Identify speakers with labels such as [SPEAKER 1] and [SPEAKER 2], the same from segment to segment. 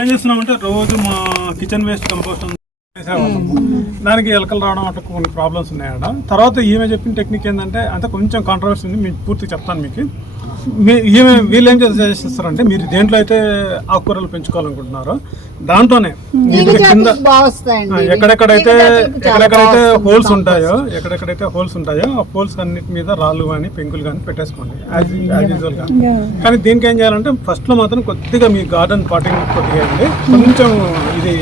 [SPEAKER 1] ఏం చేస్తున్నామంటే రోజు మా కిచెన్ వేస్ట్ కంపోస్ట్ దానికి ఎలకలు రావడం అట్లా కొన్ని ప్రాబ్లమ్స్ ఉన్నాయట తర్వాత ఈమె చెప్పిన టెక్నిక్ ఏంటంటే అంటే కొంచెం కాంట్రవర్సీ ఉంది మీకు పూర్తి చెప్తాను మీకు. మీ ఈమె వీళ్ళు ఏం చేస్తారంటే మీరు దేంట్లో అయితే ఆకుకూరలు పెంచుకోవాలనుకుంటున్నారో దాంట్లోనే కింద ఎక్కడెక్కడైతే ఎక్కడెక్కడైతే హోల్స్ ఉంటాయో ఎక్కడెక్కడైతే హోల్స్ ఉంటాయో ఆ హోల్స్ అన్నిటి మీద రాళ్ళు కానీ పెంకులు కానీ పెట్టేసుకోండి యాజ్ యాజ్ యూజువల్గా. కానీ దీనికి ఏం చేయాలంటే ఫస్ట్లో మాత్రం కొద్దిగా మీ గార్డెన్ పాటింగ్ కొద్దిగా కొంచెం ఇది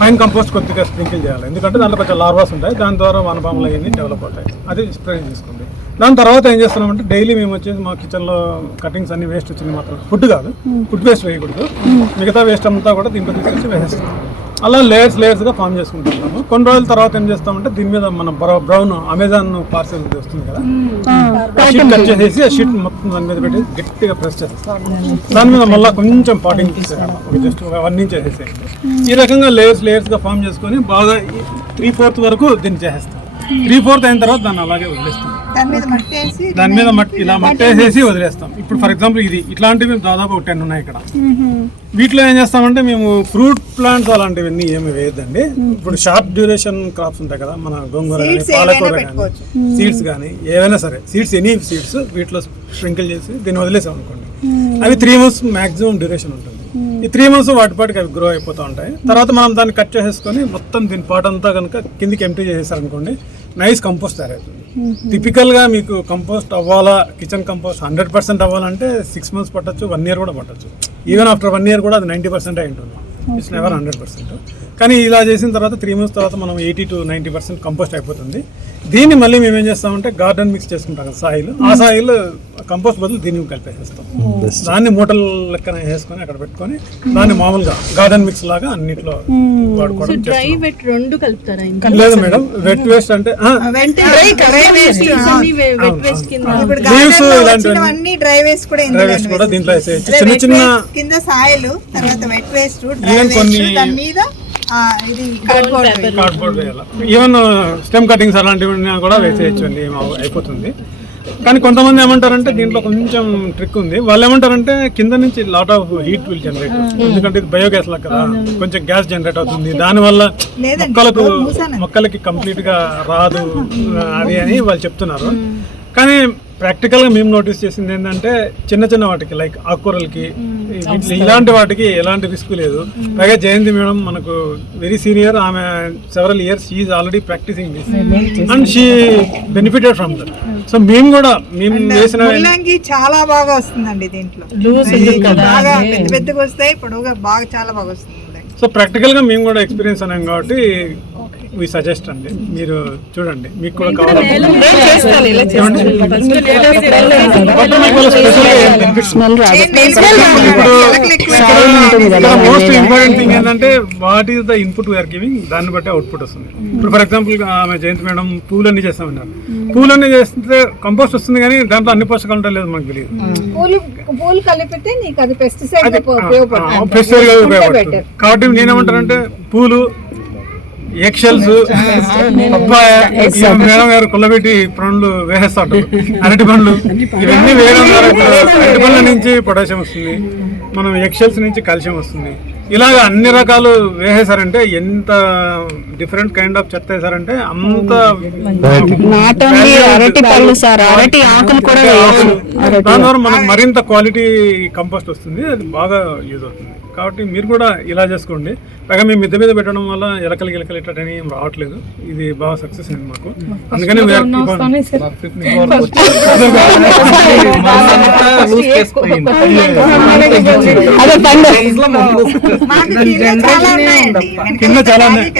[SPEAKER 1] ఫైన్ కంపోస్ట్ కొద్దిగా స్ప్రింకిల్ చేయాలి. ఎందుకంటే దాంట్లో కొంచెం లార్వాస్ ఉంటాయి. దాని ద్వారా వనపాములు అవన్నీ డెవలప్ అవుతాయి. అది స్ప్రే చేసుకోండి. దాని తర్వాత ఏం చేస్తున్నామంటే డైలీ మేము వచ్చేసి మా కిచెన్లో కటింగ్స్ అన్ని వేస్ట్ వచ్చింది మాత్రం. ఫుడ్ కాదు. ఫుడ్ వేస్ట్ వేయకూడదు. మిగతా వేస్ట్ అంతా కూడా దీంట్లో తీసుకొచ్చి వేసేస్తాం. అలా లేయర్స్ లేయర్స్గా ఫామ్ చేసుకుంటున్నాము కొన్ని రోజుల తర్వాత ఏం చేస్తామంటే దీని మీద మన బ్రౌన్ అమెజాన్ పార్సెల్ వస్తుంది కదా. షీట్ కట్ చేసేసి ఆ షీట్ మొత్తం దాని మీద పెట్టి గట్టిగా ప్రెస్ చేస్తాం దాని మీద మళ్ళీ కొంచెం పాటింగ్ జస్ట్ వన్ ఇంచ్ వేసేసేయండి ఈ రకంగా లేయర్స్ లేయర్స్గా ఫామ్ చేసుకొని బాగా త్రీ ఫోర్త్ వరకు దీన్ని చేసేస్తాం. త్రీ ఫోర్త్ అయిన తర్వాత దాన్ని అలాగే వదిలేస్తాం.
[SPEAKER 2] దాని మీద మట్టి
[SPEAKER 1] ఇలా మట్టి వేసేసి వదిలేస్తాం. ఇప్పుడు ఫర్ ఎగ్జాంపుల్ ఇది ఇట్లాంటివి దాదాపు ఒక టెన్ ఉన్నాయి ఇక్కడ. వీటిలో ఏం చేస్తామంటే మేము ఫ్రూట్ ప్లాంట్స్ అలాంటివన్నీ ఏమి వేయద్దండి. ఇప్పుడు షార్ట్ డ్యూరేషన్ క్రాప్స్ ఉంటాయి కదా మన గోంగూర కానీ పాలకూర కానీ. సీడ్స్ కానీ ఏవైనా సరే సీడ్స్ ఎనీ సీడ్స్ వీటిలో స్ప్రింకిల్ చేసి దీన్ని వదిలేసాం అనుకోండి అవి త్రీ మంత్స్ మాక్సిమం డ్యూరేషన్ ఉంటుంది. ఈ త్రీ మంత్స్ వాటి పాటికి అవి గ్రో అయిపోతూ ఉంటాయి. తర్వాత మనం దాన్ని కట్ చేసేసుకొని మొత్తం దీని పాట అంతా కనుక కిందికి ఎంటీ చేసేసారనుకోండి నైస్ కంపోస్ట్ తయారవుతుంది. టిపికల్గా మీకు కంపోస్ట్ అవ్వాలా కిచెన్ కంపోస్ట్ హండ్రెడ్ పర్సెంట్ అవ్వాలంటే సిక్స్ మంత్స్ పట్టచ్చు వన్ ఇయర్ కూడా పట్టచ్చు. ఈవెన్ ఆఫ్టర్ వన్ ఇయర్ కూడా అది నైంటీ పర్సెంట్ అయి ఉంటుంది. ఇట్స్ నెవర్ హండ్రెడ్ పర్సెంట్ కానీ ఇలా చేసిన తర్వాత త్రీ మంత్స్ తర్వాత మనం eighty two ninety percent compost అయిపోతుంది. దీన్ని మళ్ళీ మేము ఏం చేస్తామంటే గార్డెన్ మిక్స్ చేసుకుంటాం కదా సాయిల్. ఆ సాయిల్ కంపోస్ట్ బదులు దీన్ని కలిపేసేస్తాం. దాన్ని మూటల లెక్కన వేసుకొని అక్కడ పెట్టుకొని దాన్ని మామూలుగా గార్డెన్ మిక్స్ లాగా అన్నిట్లో వాడుకోవడం
[SPEAKER 3] డ్రై వెట్ రెండు కలుపుతారా ఇంకా
[SPEAKER 1] చేస్తాం. లేదు మేడం వెట్ వేస్ట్ అంటే ఆ,
[SPEAKER 2] డ్రై వేస్ట్
[SPEAKER 1] ఇలాంటివన్నీ.
[SPEAKER 2] డ్రై కూడా
[SPEAKER 1] డ్రై వేస్ట్ కూడా దీంట్లో వేసేయచ్చు. చిన్న చిన్న
[SPEAKER 2] కింద సాయిల్ తర్వాత వెట్ వేస్ట్
[SPEAKER 1] కొన్ని-
[SPEAKER 2] దాని మీద ఇది కార్డ్బోర్డ్
[SPEAKER 1] కార్డ్బోర్డ్ వేయాలి. ఈవెన్ స్టెమ్ కటింగ్స్ అలాంటివి కూడా వేసేయచ్చు అండి అయిపోతుంది. కానీ కొంతమంది ఏమంటారంటే దీంట్లో కొంచెం ట్రిక్ ఉంది. వాళ్ళు ఏమంటారంటే కింద నుంచి lot of heat will generate ఎందుకంటే ఇది బయోగ్యాస్ లా కదా కొంచెం గ్యాస్ జనరేట్ అవుతుంది. దానివల్ల మొక్కలకు. మొక్కలకి కంప్లీట్గా రాదు అది అని వాళ్ళు చెప్తున్నారు. కానీ ప్రాక్టికల్గా మేము నోటీస్ చేసింది ఏంటంటే చిన్న చిన్న వాటికి లైక్ ఆకుకూరలకి ఇలాంటి వాటికి ఎలాంటి రిస్క్ లేదు. పైగా జయంతి మేడం మనకు వెరీ సీనియర్ ఆమె several years is already practising this and she benefited from that so మేము కూడా మేము చేసిన
[SPEAKER 2] చాలా బాగా వస్తుందండి దీంట్లో. బాగా పెద్ద పెద్దగా వస్తాయి పొడవుగా బాగా చాలా బాగా వస్తుంది.
[SPEAKER 1] సో ప్రాక్టికల్గా మేము కూడా ఎక్స్పీరియన్స్ అన్నాం కాబట్టి వి సజెస్ట్ అండి. మీరు చూడండి. మీకు కూడా కావాలి మోస్ట్ ఇంపార్టెంట్ థింగ్ ఏంటంటే what is the input we are giving దాన్ని బట్టి అవుట్పుట్ వస్తుంది. ఇప్పుడు ఫర్ ఎగ్జాంపుల్ ఆమె జయంతి మేడం పూలన్నీ చేస్తామన్నారు పూలన్నీ చేస్తే కంపోస్ట్ వస్తుంది కానీ దాంట్లో అన్ని పోషకాలు ఉంటాయి లేదు మనకు తెలియదు.
[SPEAKER 4] పూలు పూలు కలిపితే నీకు అది పెస్టిసైడ్
[SPEAKER 1] కాబట్టి నేనేమంటానంటే పూలు ఎక్షల్స్ మేడం గారు కుల్లబెట్టి పండ్లు వేసేస్తాడు అరటి పండ్లు. ఇవన్నీ వేయడం ద్వారా అరటి పండ్ల నుంచి పొటాషియం వస్తుంది. మనం ఎక్షల్స్ నుంచి కాల్షియం వస్తుంది. ఇలాగ అన్ని రకాలు వేసేసారంటే ఎంత డిఫరెంట్ కైండ్ ఆఫ్ చెత్త వేసారంటే అంత
[SPEAKER 5] నాట్ ఓన్లీ అరటి పళ్ళు సార్ అరటి ఆకులు కూడా వేయచ్చు
[SPEAKER 1] దాని ద్వారా మనకు మరింత క్వాలిటీ కంపోస్ట్ వస్తుంది అది బాగా యూజ్ అవుతుంది. కాబట్టి మీరు కూడా ఇలా చేసుకోండి. పైగా మేము మిద్దె మీద పెట్టడం వల్ల ఎలకలు గిలకలు ఇట్టని ఏం రావట్లేదు. ఇది బాగా సక్సెస్ అయింది మాకు. అందుకని
[SPEAKER 2] కింద చాలా
[SPEAKER 1] ఉన్నాయి.